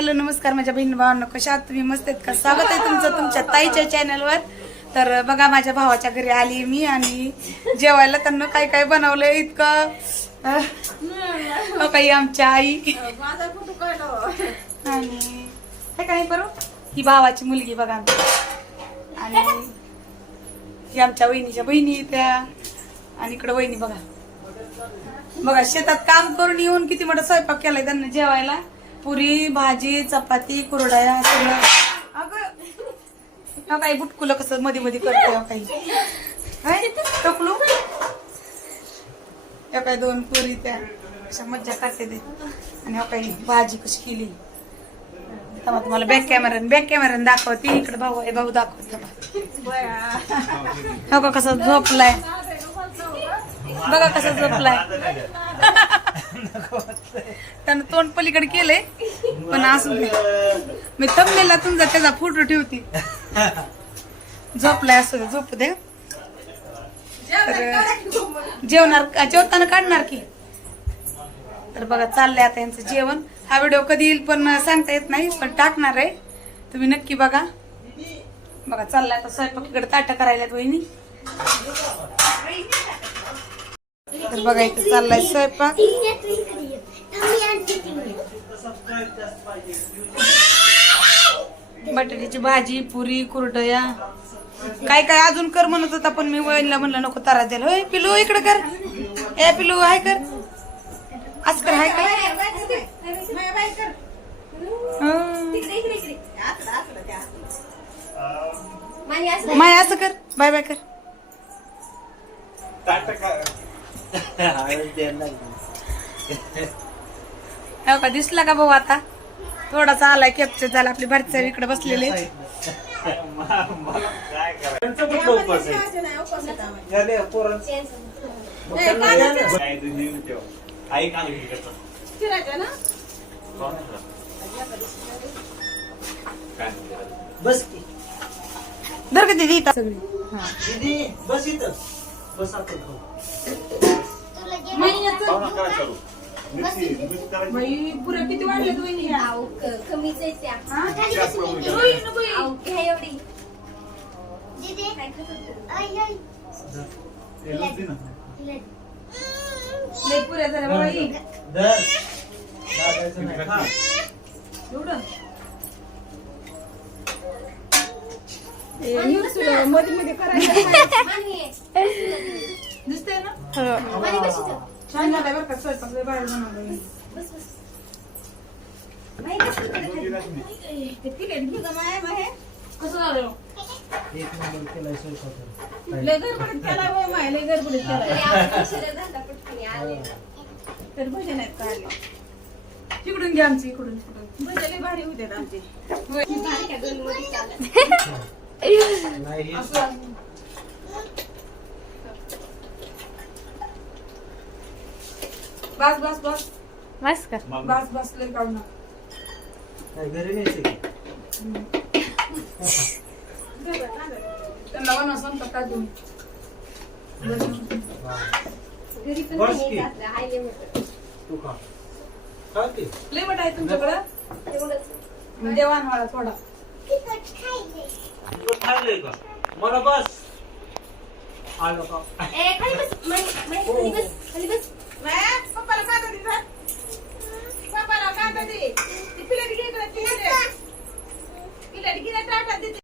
Hello नमस्कार माझ्या बहीण भावांना कशा तुम्ही मस्त आहेत का? स्वागत आहे तुमचं तुमच्या ताईच्या चॅनलवर तर बघा माझ्या भावाच्या घरी आली मी आणि जेवायला त्यांना काय काय बनवलंय इतकं? हो काही आमच्या आई. आणि हे काय बरं? ही भावाची मुलगी बघा. आमची आणि ही आमच्या वहिनीच्या बहिणी त्या. आणि इकडं वहिनी बघा. बघा शेतात काम करून येऊन किती मोठा स्वयंपाक केलाय त्यांना जेवायला. पुरी भाजी चपाती कुरडया सगळं. अगं काही बुटकुलं कसं मध्ये मध्ये करतो काही टकलू या काही दोन पुरी त्या. अशा मज्जा करते ते. आणि काही भाजी कशी केली. तेव्हा तुम्हाला बॅक कॅमेरा बॅक कॅमेराने दाखवते. इकडे भाऊ आहे भाऊ दाखवते हो का कसा झोपलाय. बघा कसं झोपलाय. त्यानं तोंड पलीकडे केलंय पण असू दे मी थंबनेला तुमचा त्याचा फोटो ठेवते. झोपलाय असू दे झोप दे. तर जेवणार जेवताना काढणार की. तर बघा चाललंय आता यांचं जेवण. हा व्हिडिओ कधी येईल पण सांगता येत नाही पण टाकणार आहे. तुम्ही नक्की बघा. बघा चाललाय आता स्वयंपाक इकडे ताटं करायला वहिनी. तर बघा इथे चाललाय स्वयंपाक. बटाट्याची भाजी पुरी कुरडया. काय काय अजून कर म्हणत होता पण मी वहिनीला म्हणलं नको तारा द्यायला. होय पिलू इकडे कर. ए पिलू हाय कर. असं कर हाय कर. माय असं कर. बाय बाय कर. हो का? दिसला का भाऊ आता? थोडासा आलाय कॅप्चर झाला आपली भारत साहेब इकडे बसलेले. बस दीदी सगळी दीदी बस इथं. बस आपण खाऊ. बाई पुऱ्या किती वाढले वहिनी कमीच आहे त्या हा? रोई नको. अहो, घ्या एवढी काय खात होतं? लय पुऱ्या झाल्या बाई धर. लागायचं नाही. हा. एवढं आणि दिसतंय ना? छान झालाय बरं का स्वयंपाक लय भारी बनवलाय. बस बस बाई, कशी ठेव? ते तिकीट घेऊ का माया बाहेर? कसं झालं एक नंबर केलाय स्वयंपाक लय गडबडीत केलाय बाई माय लय गडबडीत केलाय तरी आपण उशिरा झाला पटकन आले. तर भजन आहेत काढले तिकडून घ्या आमची इकडून इकडून भजन भारी होते आमचे ही बारक्या दोन मध्ये चालत. नाही हे असं बस बस बस बस का बस बस लय काढू नका काय घरी न्यायचं की? त्यांना काय. घरी पण बस नाही की. जात, हायले मोठं. तू खा खा की लय मोठा आहे तुमच्याकडं. देवान वाळा थोडा का मला बस आलो का ए, खाली बस. मै- मै- खाली बस. खाली बस.